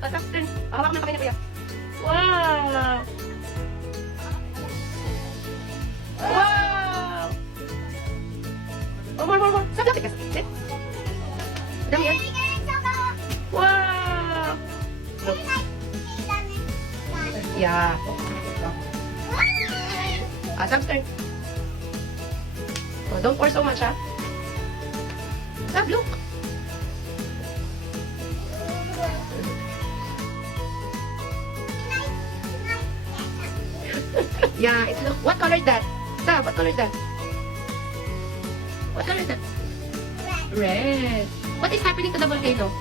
Sab, turn. Hawak ng kamay niya, kuya. Wow! Wow! Oh, more. Sab, lapit ka. Sit. Madami yan. Wow! Look. Yeah. Sab, turn. Oh, don't pour so much, ha? Sab, look. Yeah, it look. What color is that? Sab, what color is that? What color is that? Red. What is happening to the volcano?